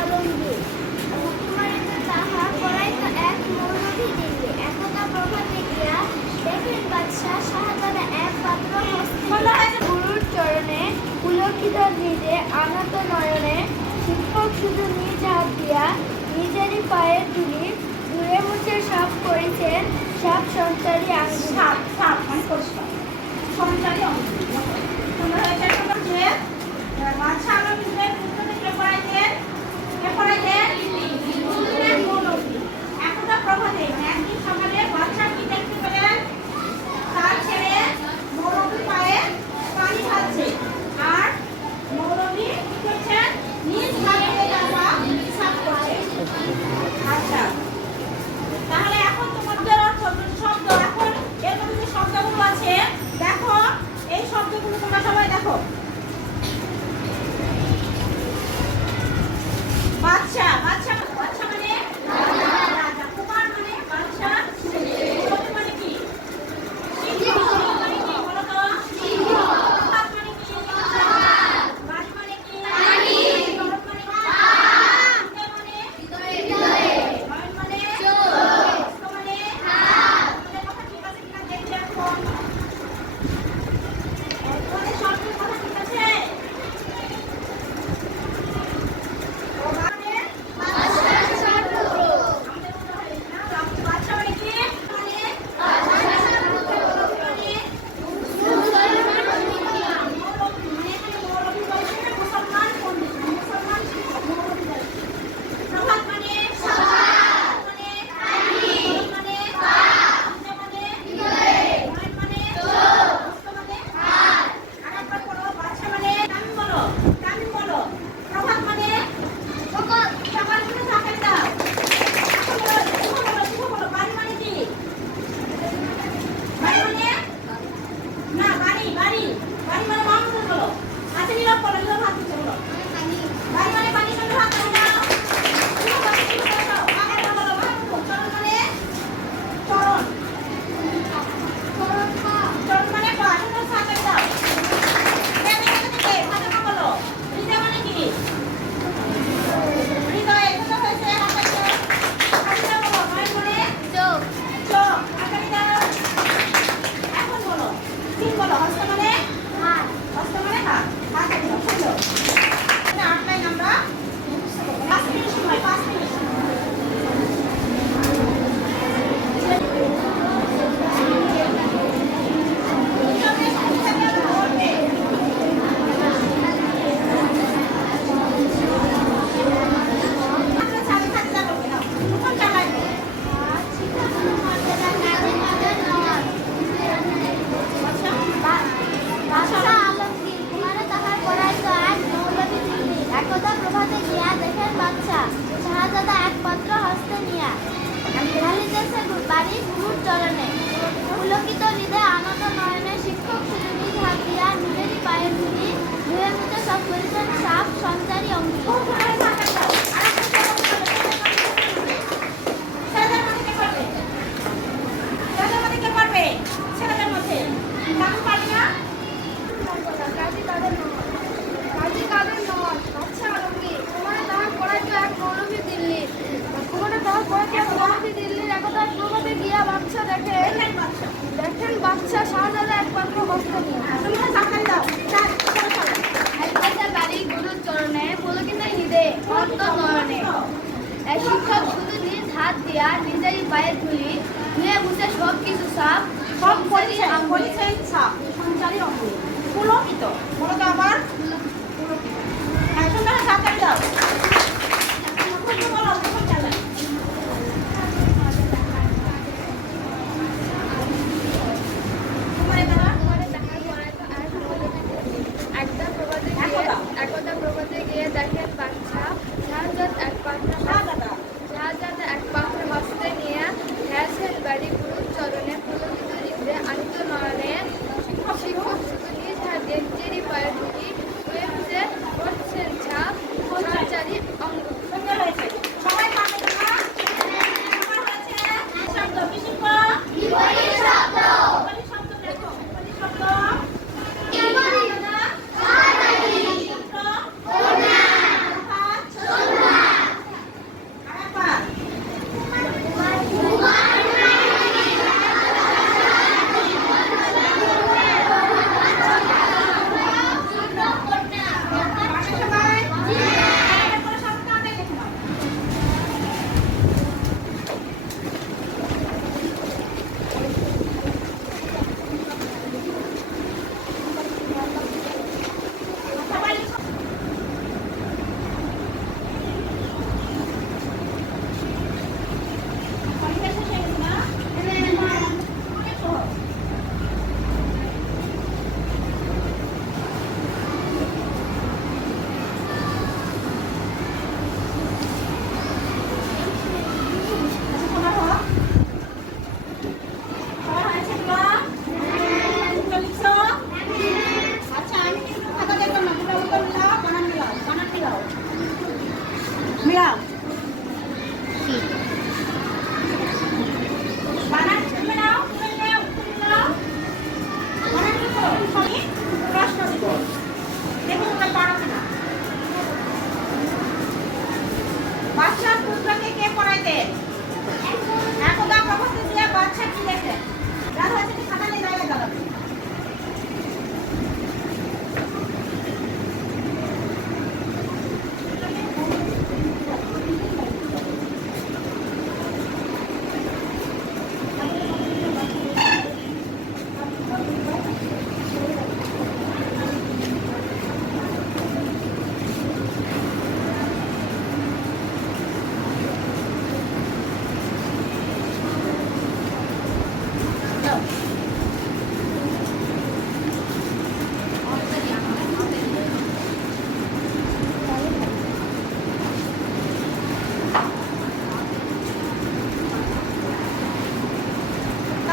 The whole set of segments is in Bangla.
আলমগীর কুমারীতে তাহা পড়াইত এক মৌলভী দিল্লি একদা প্রভাতে গিয়া দেখেন বাদশাহ শাহজাদা এক পাত্র হস্তে গুরুর চরণে পুলকিত হৃদে আনত নয়নে শিক্ষক শুধু নিজ হাত দিয়া নিজেরই পায়ের ধুলি ধুয়ে মুছে সাফ করেছেন সাপ সঞ্চারী আঙ্গুল সাপ মানে পরিষ্কার সঞ্চারী অঙ্গুল। তোমরা এটা যে বাদশা আলমগীরের পুত্রকে কে পড়াইতেন? একদা প্রভাতে একদিন সকালে বাদশা কি দেখতে পেলেন? তার ছেলে মৌলভী পায়ে পানি ঢালছে আর মৌলভী কি করছেন? নিজ হাতে তারা সাফ করছে। আচ্ছা, তাহলে এখন তোমাদের শব্দ এখন এর মধ্যে যে শব্দগুলো আছে দেখো, এই শব্দগুলো তোমরা সবাই দেখো। বাদশা মানে রাজা, কুমার মানে বাদশা, মৌলভী মানে কি? সিংহ মানে কি বলো তো? সিংহ। প্রভাত মানে কি? বাড়ি মানে কি? বাড়ি। শরৎ মানে কি? হৃদয় মানে? নয়ন মানে? হস্ত মানে? তোমাদের কথা ঠিক আছে কিনা দেখে রাখো। তোমাদের শব্দের কথা ঠিক আছে? বাড়ি গুরুর চরণে পুলকিত হৃদয়ে আনন্দ নয়নে শিক্ষক শুধু নিজ হাত দিয়া নিজেরই পায়ের ধুলি ধুয়ে মুছে সব করেছেন সাপ সঞ্চারী অঙ্গুল। দেখেন বাদশা শাহজাদা এক পাত্র হস্তে নিয়ে বাড়ি গুরুর চরণে পুলকিত হৃদয়ে আনন্দ নয়নে শিক্ষক শুধু নিজ হাত দিয়া নিজেরই পায়ের ধুলি ধুয়ে মুছে সব কিছু সাপ করেছেন সাপ সঞ্চারী অঙ্গুল। পুলকিত বলো তো আবার। সুন্দর সাঁতারি দাও। বলো কখন চালাই? একদা প্রভাতে গিয়ে দেখেন বাদশা শাহজাদা এক পাত্র হস্তে নিয়ে গেছেন বাড়ি গুরুর চরণে পুলকিত হৃদয়ে আনন্দ নয়নে শিক্ষক শুধু নিজ হাতে নিজেরই পায়ের ধুলি ধুয়ে মুছে করছেন ছাপ সঞ্চারী অঙ্গুল। সবাই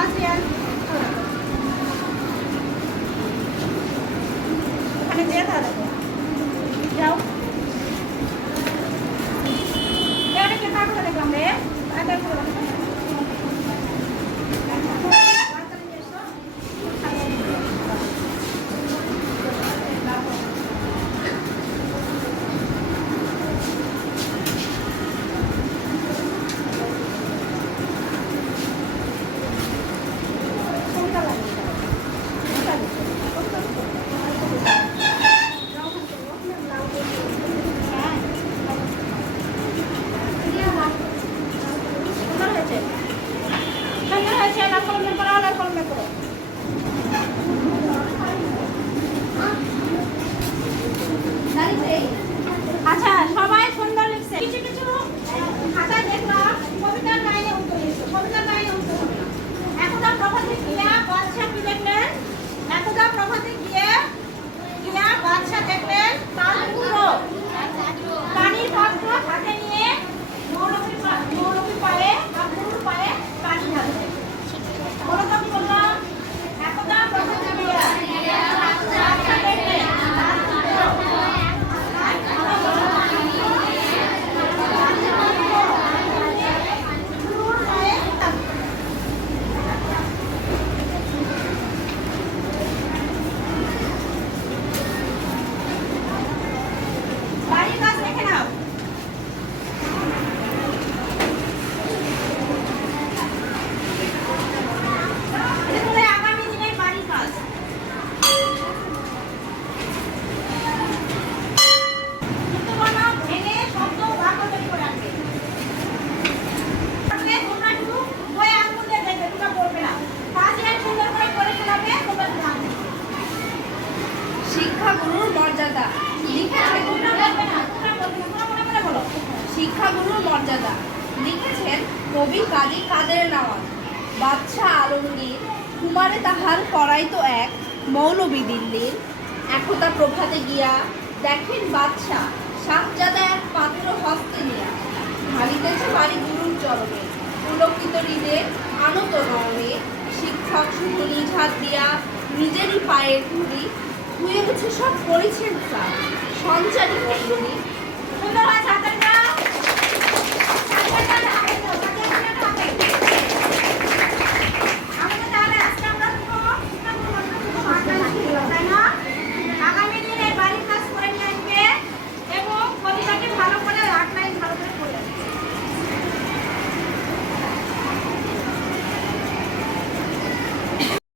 আসিয়ান ওখানে যেয়ে থাকো যাও এখানে কে কাটতে দেখলাম রে আগে পুরো আচ্ছা সবাই সুন্দর লিখছে কিছু কিছু খাতায় দেখলাম কবিতার লাইনে উত্তর লিখছে কবিতার লাইনে উত্তর হবে না একদা প্রভাতে গিয়া বাদশা কি দেখলেন একদা প্রভাতে গিয়া বাদশা দেখলেন তার পুত্র পানির পাত্র হাতে নিয়ে মৌলবী পায়ে বা গুরুর পায়ে পানি ঢালছে বলো তো কি বললাম একদা প্রভাতে গিয়া বাদশা দেখলেন তার পুত্র বাড়ির কাজ রেখে নাও এটা হলো আগামী দিনের বাড়ির কাজ যুক্তবর্ণ ভেঙে শব্দ ও বাক্য তৈরি করে রাখবে তোমরা শুধু বই আঙুল দিয়ে দেখবে তোমরা বলবে না কাজ এর সুন্দর করে করে শোনাবে তোমরা জানবে শিক্ষাগুরুর মর্যাদা লিখেছেন তোমরা বলবে না তোমরা বলবে না তোমরা মনে মনে বলো শিক্ষাগুরুর মর্যাদা লিখেছেন কবি কাজী কাদের নওয়াজ বাদশাহ আলমগীর কুমারে তাহার পড়াইতো এক মৌলবী দিল্লির একদা প্রভাতে গিয়া দেখেন বাদশাহ শাহজাদা এক পাত্র হস্তে নিয়া ঢালিতেছে বাড়ি গুরুর চরণে পুলকিত হৃদে আনত নয়নে শিক্ষক শুধু নিজ হাত দিয়া নিজেরই পায়ের ধুলি ধুয়ে গেছে সব করেছেন স্যার সঞ্চারী মণ্ডলী সুন্দর হয় ছাত্রীরা